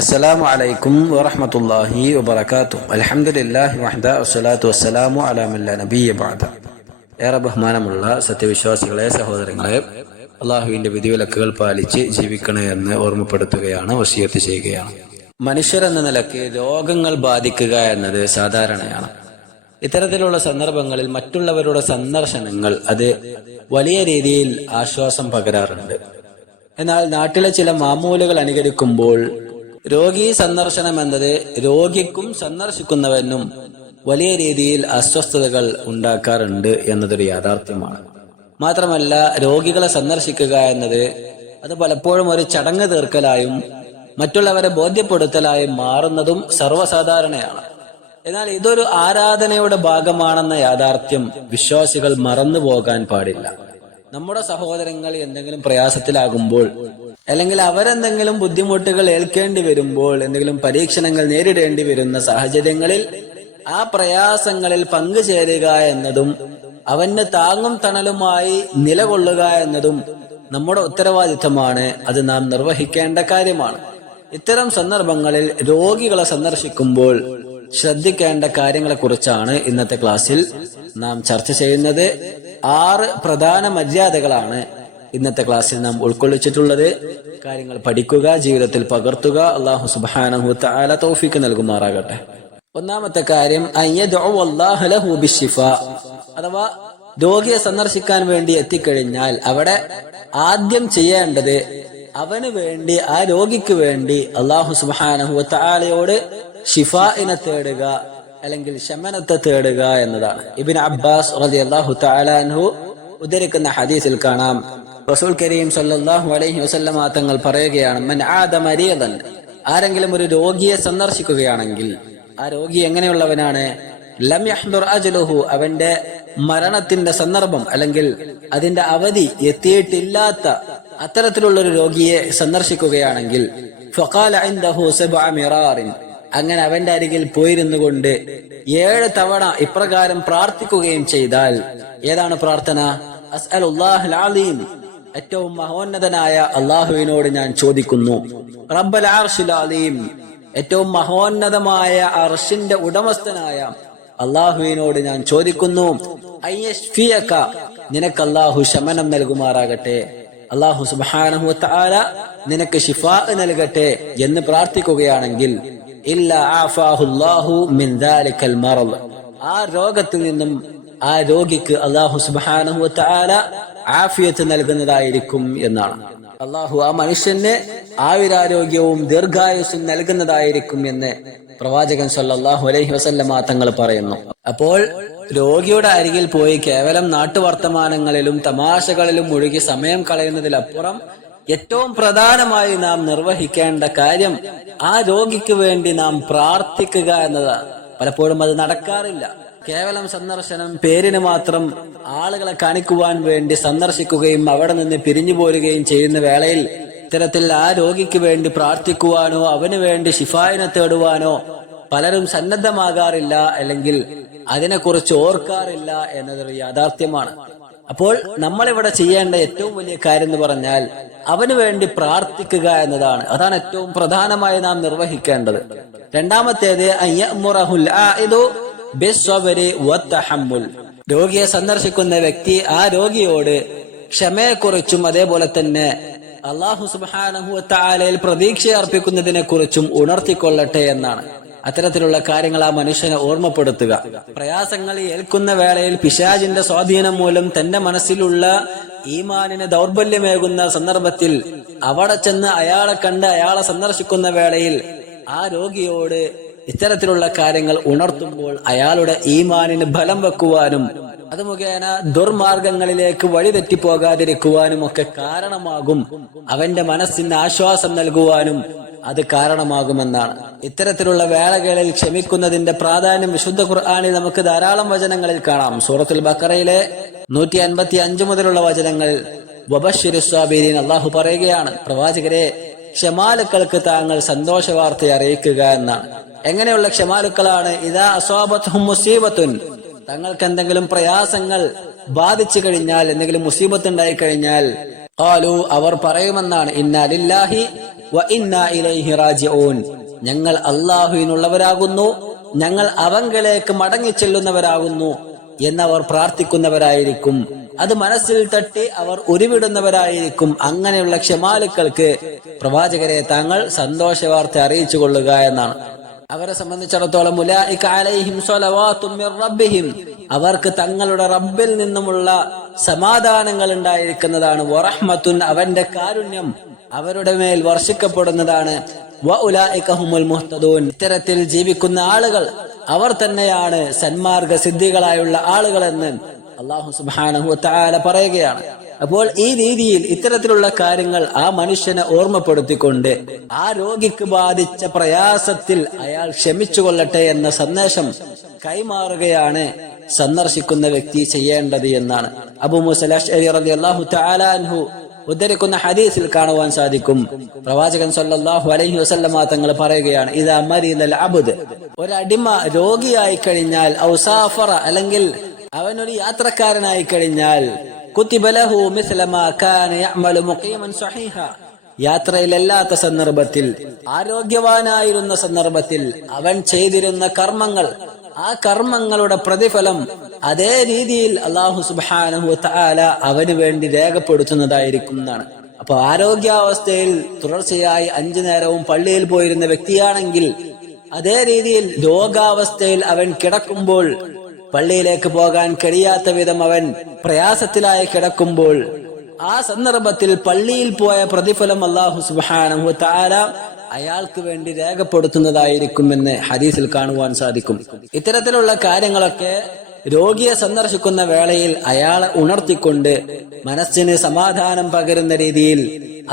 അസ്സലാമു അലൈക്കും വറഹ്മത്തുള്ളാഹി വബറകാതുഹു. അൽഹംദുലില്ലാഹി വഹ്ദ വസ്സലാത്തു വസ്സലാമു അലാ മൻ ലാ നബിയ്യ ബഅദ. ഏറെ ബഹുമാനമുള്ള സത്യവിശ്വാസികളെ, സഹോദരങ്ങളെ, അള്ളാഹുവിന്റെ വിധിവിലക്കുകൾ പാലിച്ച് ജീവിക്കണേ എന്ന് ഓർമ്മപ്പെടുത്തുകയാണ്, വസിയത്ത് ചെയ്യുകയാണ്. മനുഷ്യരെന്ന നിലയ്ക്ക് രോഗങ്ങൾ ബാധിക്കുക എന്നത് സാധാരണയാണ്. ഇത്തരത്തിലുള്ള സന്ദർഭങ്ങളിൽ മറ്റുള്ളവരുടെ സന്ദർശനങ്ങൾ അത് വലിയ രീതിയിൽ ആശ്വാസം പകരാറുണ്ട്. എന്നാൽ നാട്ടിലെ ചില മാമൂലുകൾ അനുകരിക്കുമ്പോൾ രോഗീ സന്ദർശനം എന്നത് രോഗിക്കും സന്ദർശിക്കുന്നവനും വലിയ രീതിയിൽ അസ്വസ്ഥതകൾ ഉണ്ടാക്കാറുണ്ട് എന്നതൊരു യാഥാർത്ഥ്യമാണ്. മാത്രമല്ല, രോഗികളെ സന്ദർശിക്കുക എന്നത് അത് പലപ്പോഴും ഒരു ചടങ്ങ് തീർക്കലായും മറ്റുള്ളവരെ ബോധ്യപ്പെടുത്തലായും മാറുന്നതും സർവ്വസാധാരണയാണ്. എന്നാൽ ഇതൊരു ആരാധനയുടെ ഭാഗമാണെന്ന യാഥാർത്ഥ്യം വിശ്വാസികൾ മറന്നു പോകാൻ പാടില്ല. നമ്മുടെ സഹോദരങ്ങൾ എന്തെങ്കിലും പ്രയാസത്തിലാകുമ്പോൾ, അല്ലെങ്കിൽ അവരെന്തെങ്കിലും ബുദ്ധിമുട്ടുകൾ ഏൽക്കേണ്ടി വരുമ്പോൾ, എന്തെങ്കിലും പരീക്ഷണങ്ങൾ നേരിടേണ്ടി വരുന്ന സാഹചര്യങ്ങളിൽ ആ പ്രയാസങ്ങളിൽ പങ്കുചേരുക എന്നതും അവന് താങ്ങും തണലുമായി നിലകൊള്ളുക എന്നതും നമ്മുടെ ഉത്തരവാദിത്തമാണ്. അത് നാം നിർവഹിക്കേണ്ട കാര്യമാണ്. ഇത്തരം സന്ദർഭങ്ങളിൽ രോഗികളെ സന്ദർശിക്കുമ്പോൾ ശ്രദ്ധിക്കേണ്ട കാര്യങ്ങളെ കുറിച്ചാണ് ഇന്നത്തെ ക്ലാസ്സിൽ നാം ചർച്ച ചെയ്യുന്നത്. 6 പ്രധാന മര്യാദകളാണ് ഇന്നത്തെ ക്ലാസ്സിൽ നാം ഉൾക്കൊള്ളിച്ചിട്ടുള്ളത്. കാര്യങ്ങൾ പഠിക്കുക, ജീവിതത്തിൽ പകർത്തുക. അല്ലാഹു സുബ്ഹാനഹു വ തആല തൗഫീഖ് നൽകുമാറാകട്ടെ. ഒന്നാമത്തെ കാര്യം, അയ്യദഉ ലഹു ബിശ്ശിഫാ, അഥവാ രോഗിയെ സന്ദർശിക്കാൻ വേണ്ടി എത്തിക്കഴിഞ്ഞാൽ അവിടെ ആദ്യം ചെയ്യേണ്ടത് അവന് വേണ്ടി, ആ രോഗിക്ക് വേണ്ടി അല്ലാഹു സുബ്ഹാനഹു വ തആലയോട് ഷിഫാഇനെ തേടുക, അല്ലെങ്കിൽ ശമനത്തെ തേടുക എന്നതാണ്. ഇബ്നു അബ്ബാസ് റളിയല്ലാഹു തആല അൻഹു ഉദ്ധരിക്കുന്ന ഹദീസിൽ കാണാം, റസൂൽ കരീം സല്ലല്ലാഹു അലൈഹി വസല്ലമ തങ്ങൾ പറയുകയാണ്, മൻ ആദ മരീദൻ, ആരെങ്കിലും ഒരു രോഗിയെ സന്ദർശിക്കുകയാണെങ്കിൽ ആ രോഗി എങ്ങനെയുള്ളവനാണ്? ലം യഹ്ദുർ അജ്ലുഹു, അവന്റെ മരണത്തിന്റെ സന്ദർഭം അല്ലെങ്കിൽ അതിന്റെ അവധി എത്തിയിട്ടില്ലാത്ത അത്തരത്തിലുള്ള ഒരു രോഗിയെ സന്ദർശിക്കുകയാണെങ്കിൽ, ഫഖാല ഇൻദഹു സബ്അ മിറാറിൻ, അങ്ങനെ അവന്റെ അരികിൽ പോയിരുന്നു കൊണ്ട് 7 തവണ ഇപ്രകാരം പ്രാർത്ഥിക്കുകയും ചെയ്താൽ, ഏതാണ് പ്രാർത്ഥന? അസ്അലുല്ലാഹൽ അലീം, ഏറ്റവും മഹോന്നതനായ അള്ളാഹുവിനോട് ഞാൻ ചോദിക്കുന്നു. റബ്ബൽ അർശിൽ അലീം, ഏറ്റവും മഹോന്നതമായ അർശിന്റെ ഉടമസ്ഥനായ അള്ളാഹുവിനോട് ഞാൻ ചോദിക്കുന്നു. അയ്യശ്ഫിയക, നിനക്ക് അള്ളാഹു ശമനം നൽകുമാറാകട്ടെ, അള്ളാഹു സുബ്ഹാനഹു വ തആല നിനക്ക് ശിഫാ നൽകട്ടെ എന്ന് പ്രാർത്ഥിക്കുകയാണെങ്കിൽ, ഇല്ല ആഫാഹുല്ലാഹു മിൻ ദാലികൽ മറദ്, ആ രോഗത്തിൽ നിന്നും ആ രോഗിക്ക് അല്ലാഹു സുബ്ഹാനഹു വ തആല ആഫിയത്ത് നൽകുന്നതായിരിക്കും എന്നാണ്. അല്ലാഹു ആ മനുഷ്യന് ആയുരാരോഗ്യവും ദീർഘായുസ്സും നൽകുന്നതായിരിക്കും എന്ന് പ്രവാചകൻ സല്ലല്ലാഹു അലൈഹി വസല്ലമ തങ്ങൾ പറയുന്നു. അപ്പോൾ രോഗിയുടെ അരികിൽ പോയി കേവലം നാട്ടുവർത്തമാനങ്ങളിലും തമാശകളിലും മുഴുകി സമയം കളയുന്നതിലപ്പുറം ഏറ്റവും പ്രധാനമായി നാം നിർവഹിക്കേണ്ട കാര്യം ആ രോഗിക്ക് വേണ്ടി നാം പ്രാർത്ഥിക്കുക എന്നതാണ്. പലപ്പോഴും അത് നടക്കാറില്ല. കേവലം സന്ദർശനം, പേരിന് മാത്രം ആളുകളെ കാണിക്കുവാൻ വേണ്ടി സന്ദർശിക്കുകയും അവിടെ നിന്ന് പിരിഞ്ഞു പോരുകയും ചെയ്യുന്ന വേളയിൽ ഇത്തരത്തിൽ ആ രോഗിക്ക് വേണ്ടി പ്രാർത്ഥിക്കുവാനോ അവന് വേണ്ടി ശിഫായിനെ തേടുവാനോ പലരും സന്നദ്ധമാകാറില്ല, അല്ലെങ്കിൽ അതിനെക്കുറിച്ച് ഓർക്കാറില്ല എന്നതൊരു യാഥാർത്ഥ്യമാണ്. അപ്പോൾ നമ്മളിവിടെ ചെയ്യേണ്ട ഏറ്റവും വലിയ കാര്യം എന്ന് പറഞ്ഞാൽ അവന് വേണ്ടി പ്രാർത്ഥിക്കുക എന്നതാണ്. അതാണ് ഏറ്റവും പ്രധാനമായി നാം നിർവഹിക്കേണ്ടത്. രണ്ടാമത്തേത്, അയ്യമുറഹുൽ ആഇദു ബിസ്സബ്രി വത്തഹമ്മുൽ, രോഗിയെ സന്ദർശിക്കുന്ന വ്യക്തി ആ രോഗിയോട് ക്ഷമയെക്കുറിച്ചും അതേപോലെ തന്നെ അല്ലാഹു സുബ്ഹാനഹു വ തആലയിൽ പ്രതീക്ഷ അർപ്പിക്കുന്നതിനെ കുറിച്ചും ഉണർത്തിക്കൊള്ളട്ടെ എന്നാണ്. അത്തരത്തിലുള്ള കാര്യങ്ങൾ ആ മനുഷ്യനെ ഓർമ്മപ്പെടുത്തുക. പ്രയാസങ്ങൾ ഏൽക്കുന്ന വേളയിൽ പിശാചിന്റെ സ്വാധീനം മൂലം തന്റെ മനസ്സിലുള്ള ഈമാനിന് ദൗർബല്യമേകുന്ന സന്ദർഭത്തിൽ അവിടെ ചെന്ന് അയാളെ കണ്ട് അയാളെ സന്ദർശിക്കുന്ന വേളയിൽ ആ രോഗിയോട് ഇത്തരത്തിലുള്ള കാര്യങ്ങൾ ഉണർത്തുമ്പോൾ അയാളുടെ ഈമാനിന് ബലം വെക്കുവാനും അത് മുഖേന ദുർമാർഗങ്ങളിലേക്ക് വഴിതെറ്റിപ്പോകാതിരിക്കുവാനും ഒക്കെ കാരണമാകും. അവന്റെ മനസ്സിന് ആശ്വാസം നൽകുവാനും അത് കാരണമാകുമെന്നാണ്. ഇത്തരത്തിലുള്ള വേളകളിൽ ക്ഷമിക്കുന്നതിന്റെ പ്രാധാന്യം വിശുദ്ധ ഖുർആനിൽ നമുക്ക് ധാരാളം വചനങ്ങളിൽ കാണാം. സൂറത്തുൽ ബഖറയിലെ 155 മുതലുള്ള വചനങ്ങളിൽ വബശ്ശിരിസ് സാബിരീൻ, അല്ലാഹു പറയുകയാണ്, പ്രവാചകരെ, ക്ഷമാലുക്കൾക്ക് താങ്കൾ സന്തോഷ വാർത്ത അറിയിക്കുക എന്നാണ്. എങ്ങനെയുള്ള ക്ഷമാലുക്കളാണ്? ഇദാ അസ്വാബത്ഹും മുസീബത്തുൻ, തങ്ങൾക്ക് എന്തെങ്കിലും പ്രയാസങ്ങൾ ബാധിച്ചു കഴിഞ്ഞാൽ, എന്തെങ്കിലും മുസീബത്ത് ഉണ്ടായി കഴിഞ്ഞാൽ, ഖാലു അവർ പറയുമെന്നാണ്, ഇന്നാ ലില്ലാഹി വ ഇന്നാ ഇലൈഹി റാജിഊൻ, ഞങ്ങൾ അല്ലാഹുവിനുള്ളവരാകുന്നു, ഞങ്ങൾ അവങ്കലേക്ക് മടങ്ങി ചെല്ലുന്നവരാകുന്നു എന്നവർ പ്രാർത്ഥിക്കുന്നവരായിരിക്കും. അത് മനസ്സിൽ തട്ടി അവർ ഉരുവിടുന്നവരായിരിക്കും. അങ്ങനെയുള്ള ക്ഷമാലുക്കൾക്ക് പ്രവാചകരെ താങ്കൾ സന്തോഷ വാർത്ത അറിയിച്ചു കൊള്ളുക എന്നാണ്. അവരെ സംബന്ധിച്ചിടത്തോളം ഉലൈക അലൈഹിം സ്വലവാത്തും മിർ റബ്ബിഹിം, അവർക്ക് തങ്ങളുടെ റബ്ബിൽ നിന്നുമുള്ള സമാധാനങ്ങൾ ഉണ്ടായിരിക്കുന്നതാണ്. വറഹ്മത്തുൻ, അവന്റെ കാരുണ്യം അവരുടെ മേൽ വർഷിക്കപ്പെടുന്നതാണ്. വഉലൈക ഹുമുൽ മുഹ്തദൂൻ, ഇത്തരത്തിൽ ജീവിക്കുന്ന ആളുകൾ അവർ തന്നെയാണ് സന്മാർഗ സിദ്ധികളായുള്ള ആളുകളെന്ന് അല്ലാഹു സുബ്ഹാനഹു വ തആല പറയുകയാണ്. അപ്പോൾ ഈ രീതിയിൽ ഇത്തരത്തിലുള്ള കാര്യങ്ങൾ ആ മനുഷ്യനെ ഓർമ്മപ്പെടുത്തിക്കൊണ്ട് ആ രോഗിക്ക് ബാധിച്ച പ്രയാസത്തിൽ അയാൾ ക്ഷമിച്ചുകൊള്ളട്ടെ എന്ന സന്ദേശം കൈമാറുകയാണ് സന്ദർശിക്കുന്ന വ്യക്തി ചെയ്യേണ്ടത് എന്നാണ് അബൂ മൂസ അശ്അരി റളിയല്ലാഹു തആല അൻഹു ഉദ്ധരിക്കുന്ന ഹദീസിൽ കാണുവാൻ സാധിക്കും. പ്രവാചകൻ സല്ലല്ലാഹു അലൈഹി വസല്ലമ തങ്ങൾ പറയുകയാണ്, ഇദാ മരീദൽ അബ്ദ്, ഒരടിമ രോഗിയായി കഴിഞ്ഞാൽ, ഔ സാഫറ, അല്ലെങ്കിൽ അവനൊരു യാത്രക്കാരനായി കഴിഞ്ഞാൽ, കുതിബ ലഹു മിസ്ല മാ കാന യഅമലു മുഖീമൻ സ്വഹീഹ, യാത്രയിലല്ലാത്ത സന്ദർഭത്തിൽ, ആരോഗ്യവാനായിരുന്ന സന്ദർഭത്തിൽ അവൻ ചെയ്തിരുന്ന കർമ്മങ്ങൾ, ആ കർമ്മങ്ങളുടെ പ്രതിഫലം അതേ രീതിയിൽ അല്ലാഹു സുബ്ഹാനഹു വ തആല അവന് വേണ്ടി രേഖപ്പെടുത്തുന്നതായിരിക്കും എന്നാണ്. അപ്പൊ ആരോഗ്യാവസ്ഥയിൽ തുടർച്ചയായി 5 നേരവും പള്ളിയിൽ പോയിരുന്ന വ്യക്തിയാണെങ്കിൽ, അതേ രീതിയിൽ രോഗാവസ്ഥയിൽ അവൻ കിടക്കുമ്പോൾ, പള്ളിയിലേക്ക് പോകാൻ കഴിയാത്ത വിധം അവൻ പ്രയാസത്തിലായി കിടക്കുമ്പോൾ, ആ സന്ദർഭത്തിൽ പള്ളിയിൽ പോയ പ്രതിഫലം അല്ലാഹു സുബ്ഹാനഹു വ തആല അയാൾക്ക് വേണ്ടി രേഖപ്പെടുത്തുന്നതായിരിക്കുമെന്ന് ഹദീസിൽ കാണുവാൻ സാധിക്കും. ഇത്തരത്തിലുള്ള കാര്യങ്ങളൊക്കെ രോഗിയെ സന്ദർശിക്കുന്ന വേളയിൽ അയാളെ ഉണർത്തിക്കൊണ്ട് മനസ്സിന് സമാധാനം പകരുന്ന രീതിയിൽ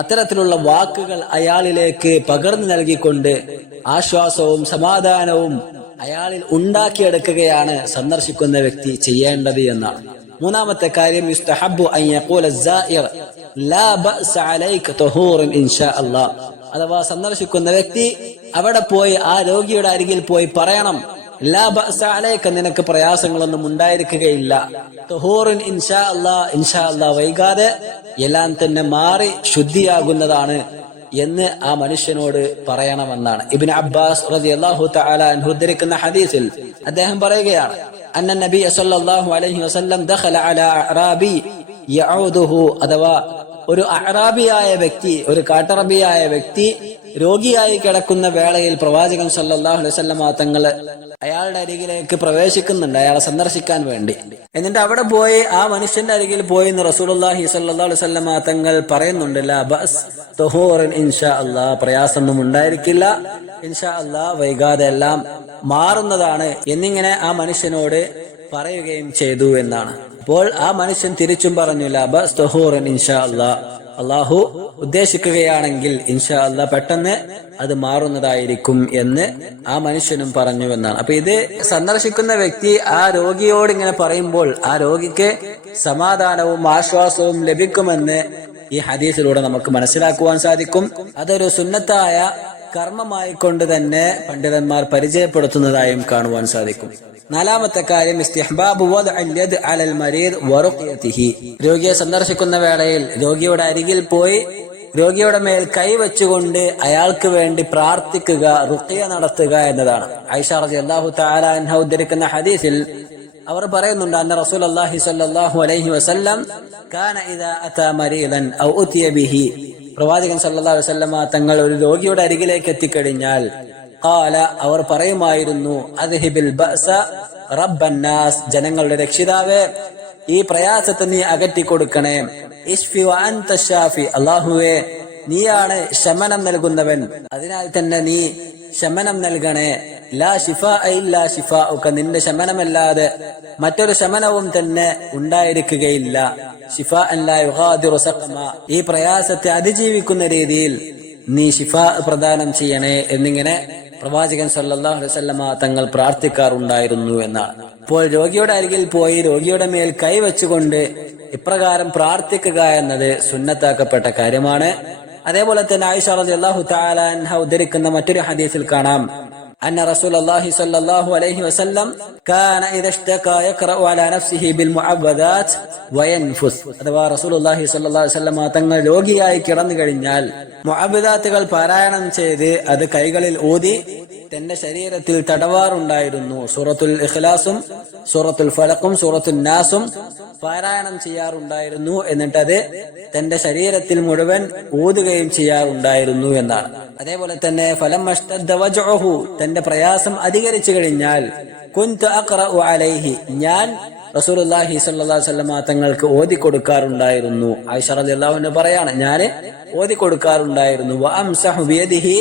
അത്തരത്തിലുള്ള വാക്കുകൾ അയാളിലേക്ക് പകർന്നു നൽകിക്കൊണ്ട് ആശ്വാസവും സമാധാനവും അയാളിൽ ഉണ്ടാക്കിയെടുക്കുകയാണ് സന്ദർശിക്കുന്ന വ്യക്തി ചെയ്യേണ്ടത് എന്നാണ്. മൂന്നാമത്തെ കാര്യം, യുസ്തഹബ്ബു അൻ യഖൂല അസ്സായിർ ലാ ബഅസ അലൈക തുഹൂറുൻ ഇൻഷാ അല്ലാഹ്, അഥവാ സന്ദർശിക്കുന്ന വ്യക്തി അവിടെ പോയി ആ രോഗിയുടെ അരികിൽ പോയി പറയണം, ലാ ബഅസ അലൈക, നിനക്ക് പ്രയാസങ്ങളൊന്നും ഉണ്ടായിരിക്കുകയില്ല, തുഹൂറുൻ ഇൻഷാ അല്ലാഹ്, ഇൻഷാ അല്ലാഹ് വൈകാതെ എല്ലാം തന്നെ മാറി ശുദ്ധിയാകുന്നതാണ് എന്ന് ആ മനുഷ്യനോട് പറയണമെന്നാണ്. ഇബ്നു അബ്ബാസ് റളിയല്ലാഹു തആല അൻഹു ഉദ്ധരിക്കുന്ന ഹദീസിൽ അദ്ദേഹം പറയുകയാണ്, അന്ന നബി സല്ലല്ലാഹു അലൈഹി വസല്ലം ദഖല അലാ അഅറാബി യഊദുഹു, അഥവാ ഒരു അഅറാബിയായ വ്യക്തി, ഒരു കാട്ടറബിയായ വ്യക്തി രോഗിയായി കിടക്കുന്ന വേളയിൽ പ്രവാചകൻ സല്ലല്ലാഹു അലൈഹി വസല്ലം തങ്ങൾ അയാളുടെ അരികിലേക്ക് പ്രവേശിക്കുന്നുണ്ട്, അയാളെ സന്ദർശിക്കാൻ വേണ്ടി. എന്നിട്ട് അവിടെ പോയി ആ മനുഷ്യന്റെ അരികിൽ പോയി എന്ന് റസൂലുള്ളാഹി സ്വല്ലല്ലാഹു അലൈഹി വസല്ലം തങ്ങൾ പറയുന്നുണ്ട്, ലാ ബഅസ് തുഹൂറൻ ഇൻഷാ അല്ലാഹ്, പ്രയാസമൊന്നും ഉണ്ടായിരിക്കില്ല, ഇൻഷാ അല്ലാഹ് വൈകാതെ എല്ലാം മാറുന്നതാണ് എന്നിങ്ങനെ ആ മനുഷ്യനോട് പറയുകയും ചെയ്തു എന്നാണ്. അപ്പോൾ ആ മനുഷ്യൻ തിരിച്ചും പറഞ്ഞു, ലാ ബഅസ് തുഹൂറൻ ഇൻഷാ അല്ലാഹ്, അള്ളാഹു ഉദ്ദേശിക്കുകയാണെങ്കിൽ ഇൻഷാ അല്ലാഹ് പെട്ടെന്ന് അത് മാറുന്നതായിരിക്കും എന്ന് ആ മനുഷ്യനും പറഞ്ഞു എന്നാണ്. അപ്പൊ ഇത് സന്ദർശിക്കുന്ന വ്യക്തി ആ രോഗിയോട് ഇങ്ങനെ പറയുമ്പോൾ ആ രോഗിക്ക് സമാധാനവും ആശ്വാസവും ലഭിക്കുമെന്ന് ഈ ഹദീസിലൂടെ നമുക്ക് മനസ്സിലാക്കുവാൻ സാധിക്കും. അതൊരു സുന്നത്തായ കർമ്മമായി കൊണ്ട് തന്നെ പണ്ഡിതന്മാർ പരിചയപ്പെടുത്തുന്നതായും കാണുവാൻ സാധിക്കും. നാലാമത്തെ കാര്യം, ഇസ്തിഹ്ബാബു വദ്ഉൽ യദ് അലൽ മരീദ് വറുഖ്യതിഹി, രോഗിയെ സന്ദർശിക്കുന്ന വേളയിൽ രോഗിയുടെ അരികിൽ പോയി രോഗിയുടെ മേൽ കൈവച്ചുകൊണ്ട് അയാൾക്ക് വേണ്ടി പ്രാർത്ഥിക്കുക, റുഖ്യ നടത്തുക എന്നതാണ്. ആയിഷ റളിയല്ലാഹു തആല അൻഹ ഉദ്ധരിക്കുന്ന ഹദീസിൽ അവർ പറയുന്നുണ്ട്, അന്ന റസൂലുള്ളാഹി സ്വല്ലല്ലാഹു അലൈഹി വസല്ലം കാന ഇദാ അതാ മരീദൻ ഔ ഉതിയ ബിഹി, പ്രവാചകൻ സല്ലല്ലാഹു അലൈഹി വസല്ലം തങ്ങൾ ഒരു രോഗിയുടെ അരികിലേക്ക് എത്തിക്കഴിഞ്ഞാൽ, ഖാല, അവർ പറയുമായിരുന്നു, അദ്ഹിബിൽ ബഅസ റബ്ബന്നാസ്, ജനങ്ങളുടെ രക്ഷിതാവേ ഈ പ്രയാസത്തെ നീ അകറ്റി കൊടുക്കണേ, ഇശ്ഫി വ അൻത ശാഫി, അല്ലാഹുവേ നീയാണ് ശമനം നൽകുന്നവൻ, അതിനാൽ തന്നെ നീ ശമനം നൽകണേ, ലാ ശിഫാഅ ഇല്ലാ ശിഫാഉക, നിന്റെ ശമനമല്ലാതെ മറ്റൊരു ശമനവും തന്നെ ഉണ്ടായിരിക്കുകയില്ല, ശിഫാഅൻ ലാ യുഗാദിറു സഖമ, ഈ പ്രയാസത്തെ അതിജീവിക്കുന്ന രീതിയിൽ നീ ശിഫാ പ്രദാനം ചെയ്യണേ എന്നിങ്ങനെ പ്രവാചകൻ സല്ലല്ലാഹു അലൈഹി വസല്ലമ തങ്ങൾ പ്രാർത്ഥിക്കാറുണ്ടായിരുന്നു എന്നാണ്. അപ്പോൾ രോഗിയുടെ അരികിൽ പോയി രോഗിയുടെ മേൽ കൈവച്ചുകൊണ്ട് ഇപ്രകാരം പ്രാർത്ഥിക്കുക എന്നത് സുന്നത്താക്കപ്പെട്ട കാര്യമാണ്. അതേപോലെ തന്നെ ആയിഷ റളിയല്ലാഹു തആല അൻഹ ഉദ്ധരിക്കുന്ന മറ്റൊരു ഹദീസിൽ കാണാം, أن رسول الله صلى الله عليه وسلم كان إذا اشتكى يقرأ على نفسه بالمعوذات وينفث. അഥവാ റസൂലുള്ളാഹി സ്വല്ലല്ലാഹു അലൈഹി വസല്ലം തങ്ങൾ രോഗിയായി കിടന്നു കഴിഞ്ഞാൽ മുഅവ്വിദാത്തുകൾ പാരായണം ചെയ്ത് അത് കൈകളിൽ ഊതി തന്റെ ശരീരത്തിൽ തടവാറുണ്ടായിരുന്നു. സൂറത്തുൽ ഇഖ്ലാസും സൂറത്തുൽ ഫലഖും സൂറത്തുൽ നാസും പാരായണം ചെയ്യാറുണ്ടായിരുന്നു. എന്നിട്ട് അത് തന്റെ ശരീരത്തിൽ മുഴുവൻ ഊതുകയും ചെയ്യാറുണ്ടായിരുന്നു എന്നാണ്. അതേപോലെ തന്നെ ഫലമ്മഷ്തദ്ദ വജ്ഉഹു, തന്റെ പ്രയാസം അധികരിച്ചു കഴിഞ്ഞാൽ കുൻതു അഖ്റഉ അലൈഹി, ഞാൻ റസൂലുള്ളാഹി സ്വല്ലല്ലാഹു അലൈഹി വസല്ലം തങ്ങൾക്ക് ഓതി കൊടുക്കാറുണ്ടായിരുന്നു. ആയിഷ റളിയല്ലാഹു അൻഹ പറയാണ്, ഞാൻ ഓതി കൊടുക്കാറുണ്ടായിരുന്നു. വഅംസഹു ബിയദിഹി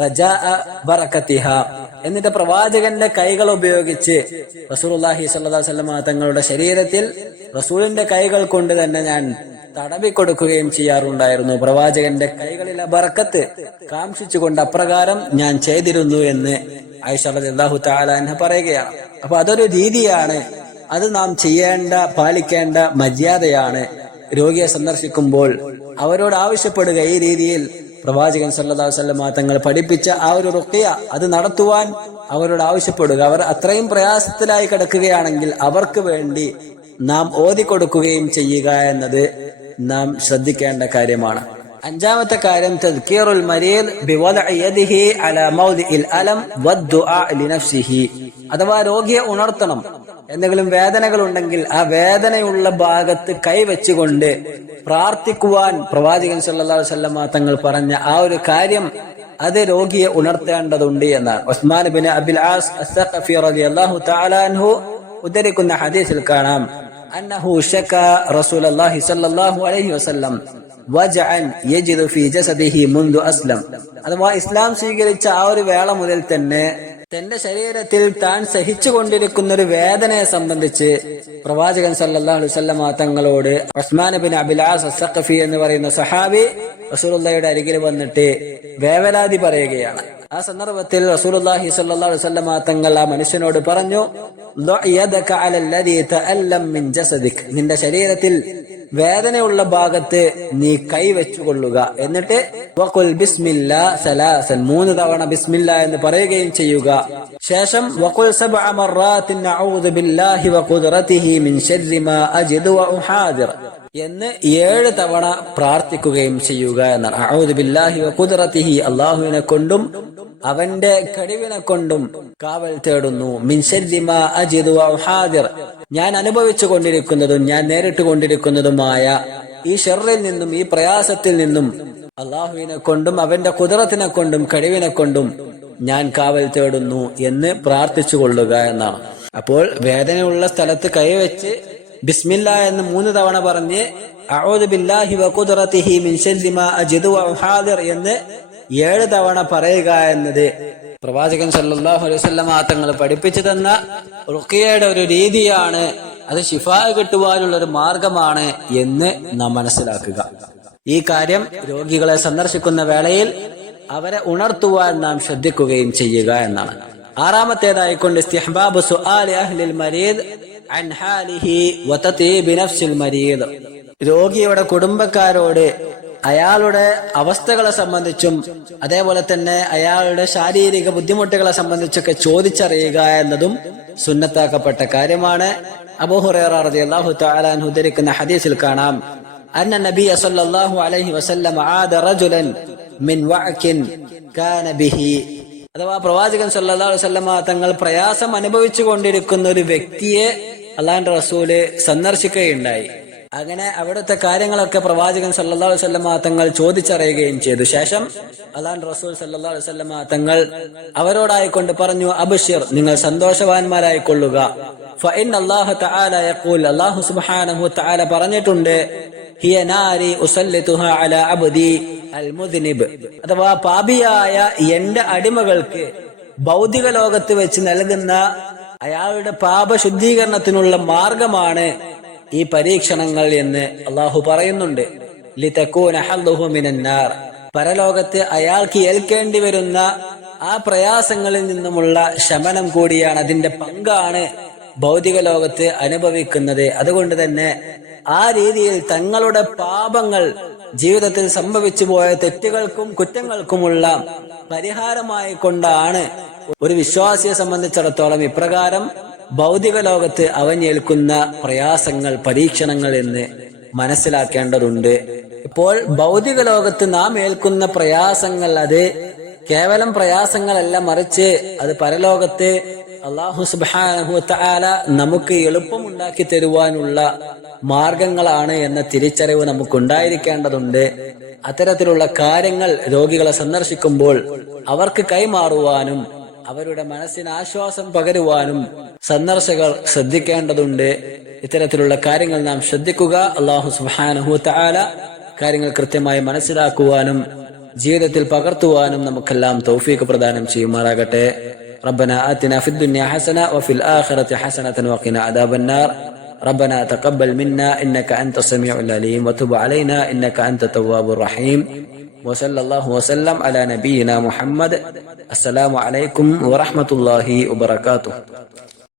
റജാഅ ബറകതിഹ, എന്നിട്ട് പ്രവാചകന്റെ കൈകൾ ഉപയോഗിച്ച് റസൂലുള്ളാഹി സ്വല്ലല്ലാഹു അലൈഹി വസല്ലം തങ്ങളുടെ ശരീരത്തിൽ റസൂലിന്റെ കൈകൾ കൊണ്ട് തന്നെ ഞാൻ തടവി കൊടുക്കുകയും ചെയ്യാറുണ്ടായിരുന്നു. പ്രവാചകന്റെ കൈകളിലെ ബറക്കത്ത് കാംക്ഷിച്ചുകൊണ്ട് അപ്രകാരം ഞാൻ ചെയ്തിരുന്നു എന്ന് ആയിഷ റളിയല്ലാഹു തആല അൻഹ പറയുകയാണ്. അപ്പൊ അതൊരു രീതിയാണ്, അത് നാം ചെയ്യേണ്ട പാലിക്കേണ്ട മര്യാദയാണ്. രോഗിയെ സന്ദർശിക്കുമ്പോൾ അവരോട് ആവശ്യപ്പെടുക, ഈ രീതിയിൽ പ്രവാചകൻ സല്ലല്ലാഹു അലൈഹി വസല്ലം തങ്ങൾ പഠിപ്പിച്ച ആ ഒരു റുഖിയ അത് നടത്തുവാൻ അവരോട് ആവശ്യപ്പെടുക. അവർ അത്രയും പ്രയാസത്തിലായി കിടക്കുകയാണെങ്കിൽ അവർക്ക് വേണ്ടി നാം ഓതിക്കൊടുക്കുകയും ചെയ്യുക എന്നത് നാം ശ്രദ്ധിക്കേണ്ട കാര്യമാണ്. അഞ്ചാമത്തെ കാര്യം തദ്കീറുൽ മരീദ് ബിവദ്ഇ യദിഹി അലാ മൗദിഇൽ അലം വദ്ദുആ ലിനഫ്സിഹി, അഥവാ രോഗിയെ ഉണർത്തണം. എന്തെങ്കിലും വേദനകൾ ഉണ്ടെങ്കിൽ ആ വേദനയുള്ള ഭാഗത്ത് കൈവച്ചുകൊണ്ട് പ്രാർത്ഥിക്കുവാൻ പ്രവാചകൻ സല്ലല്ലാഹു അലൈഹി വസല്ലം തങ്ങൾ പറഞ്ഞ ആ ഒരു കാര്യം അത് രോഗിയെ ഉണർത്തേണ്ടതുണ്ട് എന്നാണ്. ഉസ്മാൻ ബിൻ അബിൽ ആസ് അസ്സഖഫി റളിയല്ലാഹു തആല അൻഹു ഉദ്ധരിക്കുന്ന ഹദീസിൽ കാണാം, അന്നഹു ശകാ റസൂലുള്ളാഹി സ്വല്ലല്ലാഹു അലൈഹി വസല്ലം വജഅൻ യജിദു ഫീ ജസദിഹി മുൻദു അസ്ലം, അഥവാ ഇസ്ലാം സ്വീകരിച്ച ആ ഒരു വേള മുതൽ തന്നെ തന്റെ ശരീരത്തിൽ താൻ സഹിച്ചുകൊണ്ടിരിക്കുന്ന ഒരു വേദനയെ സംബന്ധിച്ച് പ്രവാചകൻ സല്ലല്ലാഹു അലൈഹി വസല്ലം തങ്ങളോട് ഉസ്മാൻ ബിൻ അബിൽ ആസ് അസ്സഖഫി എന്ന് പറയുന്ന സഹാബി റസൂലുള്ളാഹിയുടെ അരികിൽ വന്നിട്ട് വേവലാതി പറയുകയാണ്. ആ സന്ദർഭത്തിൽ റസൂലുള്ളാഹി സ്വല്ലല്ലാഹു അലൈഹി വസല്ലം തങ്ങൾ ആ മനുഷ്യനോട് പറഞ്ഞു, യദക അലല്ലദീ തഅല്ലം മിൻ ജസദിക്, നിന്റെ ശരീരത്തിൽ വേദനയുള്ള ഭാഗത്ത് നീ കൈവച്ചുകൊള്ളുക. എന്നിട്ട് വഖുൽ ബിസ്മില്ലാ സലാസൻ, 3 തവണ ബിസ്മില്ലാ എന്ന് പറയുകയും ചെയ്യുക. ശേഷം വഖുൽ സബ്അ മർറാത്തിൻ അഊദു ബില്ലാഹി വഖുദ്റതിഹി മിൻ ശർരി മാ അജിദു വഉഹാദിർ എന്ന് 7 തവണ പ്രാർത്ഥിക്കുകയും ചെയ്യുക എന്നാണ്. അഊദു ബില്ലാഹി വഖുദ്റതിഹി, അല്ലാഹുവിനെ കൊണ്ടും അവന്റെ കഴിവിനെ കൊണ്ടും കാവൽ തേടുന്നു. മിൻ ശർരി മാ അജിദു വഉഹാദിർ, ഞാൻ അനുഭവിച്ചു കൊണ്ടിരിക്കുന്നതും ഞാൻ നേരിട്ട് കൊണ്ടിരിക്കുന്നതുമായ ഈ ഷർറിൽ നിന്നും ഈ പ്രയാസത്തിൽ നിന്നും അള്ളാഹുവിനെ കൊണ്ടും അവന്റെ ഖുദ്റത്തിനെ കൊണ്ടും കഴിവിനെ കൊണ്ടും ഞാൻ കാവൽ തേടുന്നു എന്ന് പ്രാർത്ഥിച്ചു കൊള്ളുക എന്നാണ്. അപ്പോൾ വേദനയുള്ള സ്ഥലത്ത് കൈവച്ച് ബിസ്മില്ലാ എന്ന് 3 തവണ പറഞ്ഞ് അഊദു ബില്ലാഹി വഖുദ്റതിഹി മിൻ ശർരി മാ അജിദു വഉഹാദിർ എന്ന് 7 തവണ പറയുക എന്നത് പ്രവാചകൻ സല്ലല്ലാഹു അലൈഹി വസല്ലം തങ്ങൾ പഠിപ്പിച്ചു തന്ന റുഖിയയുടെ ഒരു രീതിയാണ്. അത് ശിഫാ കിട്ടുവാനുള്ള ഒരു മാർഗമാണ് എന്ന് നാം മനസ്സിലാക്കുക. ഈ കാര്യം രോഗികളെ സന്ദർശിക്കുന്ന വേളയിൽ അവരെ ഉണർത്തുവാൻ നാം ശ്രദ്ധിക്കുകയും ചെയ്യുക എന്നാണ്. ആറാമത്തേതായിക്കൊണ്ട് ഇസ്തിഹ്ബാബു സുആലി അഹ്ലിൽ മരീദ് അൻ ഹാലിഹി വതതീബി നഫ്സിൽ മരീദ്, രോഗിയുടെ കുടുംബക്കാരോട് അയാളുടെ അവസ്ഥകളെ സംബന്ധിച്ചും അതേപോലെ തന്നെ അയാളുടെ ശാരീരിക ബുദ്ധിമുട്ടുകളെ സംബന്ധിച്ചൊക്കെ ചോദിച്ചറിയുക എന്നതും സുന്നത്താക്കപ്പെട്ട കാര്യമാണ്. അബൂ ഹുറൈറ റളിയല്ലാഹു തആല അൻഹു ഉദ്ധരിക്കുന്ന ഹദീസിൽ കാണാം, അന്ന നബിയ സല്ലല്ലാഹു അലൈഹി വസല്ലം ആദ റജുലൻ മിൻ വഅകിൻ കാന ബിഹി, അഥവാ പ്രവാചകൻ സല്ലല്ലാഹു അലൈഹി വസല്ലം തങ്ങൾ പ്രയാസം അനുഭവിച്ചു കൊണ്ടിരിക്കുന്ന ഒരു വ്യക്തിയെ അല്ലാഹുവിന്റെ റസൂല് സന്ദർശിക്കുകയുണ്ടായി. അങ്ങനെ അവിടുത്തെ കാര്യങ്ങളൊക്കെ പ്രവാചകൻ സല്ലല്ലാഹു അലൈഹി വസല്ലം തങ്ങൾ ചോദിച്ചറിയുകയും ചെയ്തു. ശേഷം അല്ലാഹുവിന്റെ റസൂൽ സല്ലല്ലാഹു അലൈഹി വസല്ലം തങ്ങൾ അവരോടായിക്കൊണ്ട് പറഞ്ഞു, അബ്ശിർ, നിങ്ങൾ സന്തോഷവാന്മാരായിക്കൊള്ളുക. ഫഇന്ന അല്ലാഹ തആല യഖൂൽ, അല്ലാഹു സുബ്ഹാനഹു വതആല പറഞ്ഞിട്ടുണ്ട്, ഹിയ നാരി ഉസല്ലിതുഹാ അലാ അബ്ദി അൽ മുദ്നിബ്, അഥവാ പാപിയായ എന്റെ അടിമകൾക്ക് ഭൗതിക ലോകത്ത് വെച്ച് നൽകുന്ന അയാളുടെ പാപശുദ്ധീകരണത്തിനുള്ള മാർഗമാണ് ഈ പരീക്ഷണങ്ങൾ എന്ന് അള്ളാഹു പറയുന്നുണ്ട്. ലിതകൂന ഹല്ലുഹു മിനന്നാർ, പരലോകത്ത് അയാൾക്ക് ഏൽക്കേണ്ടി വരുന്ന ആ പ്രയാസങ്ങളിൽ നിന്നുമുള്ള ശമനം കൂടിയാണ്, അതിന്റെ പങ്കാണ് ഭൗതിക ലോകത്ത് അനുഭവിക്കുന്നത്. അതുകൊണ്ട് തന്നെ ആ രീതിയിൽ തങ്ങളുടെ പാപങ്ങൾ, ജീവിതത്തിൽ സംഭവിച്ചു പോയ തെറ്റുകൾക്കും കുറ്റങ്ങൾക്കുമുള്ള പരിഹാരമായി കൊണ്ടാണ് ഒരു വിശ്വാസിയെ സംബന്ധിച്ചിടത്തോളം ഇപ്രകാരം ഭൗതിക ലോകത്ത് അവനേൽക്കുന്ന പ്രയാസങ്ങൾ, പരീക്ഷണങ്ങൾ എന്ന് മനസ്സിലാക്കേണ്ടതുണ്ട്. ഇപ്പോൾ ഭൗതിക ലോകത്ത് നാം ഏൽക്കുന്ന പ്രയാസങ്ങൾ അത് കേവലം പ്രയാസങ്ങളല്ല, മറിച്ച് അത് പരലോകത്ത് അല്ലാഹു സുബ്ഹാനഹു വ തആല നമുക്ക് എളുപ്പമുണ്ടാക്കി തരുവാനുള്ള മാർഗങ്ങളാണ് എന്ന തിരിച്ചറിവ് നമുക്കുണ്ടായിരിക്കേണ്ടതുണ്ട്. അത്തരത്തിലുള്ള കാര്യങ്ങൾ രോഗികളെ സന്ദർശിക്കുമ്പോൾ അവർക്ക് കൈമാറുവാനും അവരുടെ മനസ്സിന് ആശ്വാസം പകരുവാനും സന്ദർശകർ ശ്രദ്ധിക്കേണ്ടതുണ്ട്. ഇത്തരത്തിലുള്ള കാര്യങ്ങൾ നാം ശ്രദ്ധിക്കുക. അല്ലാഹു സുബ്ഹാനഹു വ തആല കാര്യങ്ങൾ കൃത്യമായി മനസ്സിലാക്കുവാനും ജീവിതത്തിൽ പകർത്തുവാനും നമുക്കെല്ലാം തൗഫീഖ് പ്രദാനം ചെയ്യുമാറാകട്ടെ. ربنا آتنا في الدنيا حسنة وفي الآخرة حسنة وقنا عذاب النار. ربنا تقبل منا إنك أنت السميع العليم وتب علينا إنك أنت التواب الرحيم. وصلى الله وسلم على نبينا محمد. السلام عليكم ورحمة الله وبركاته.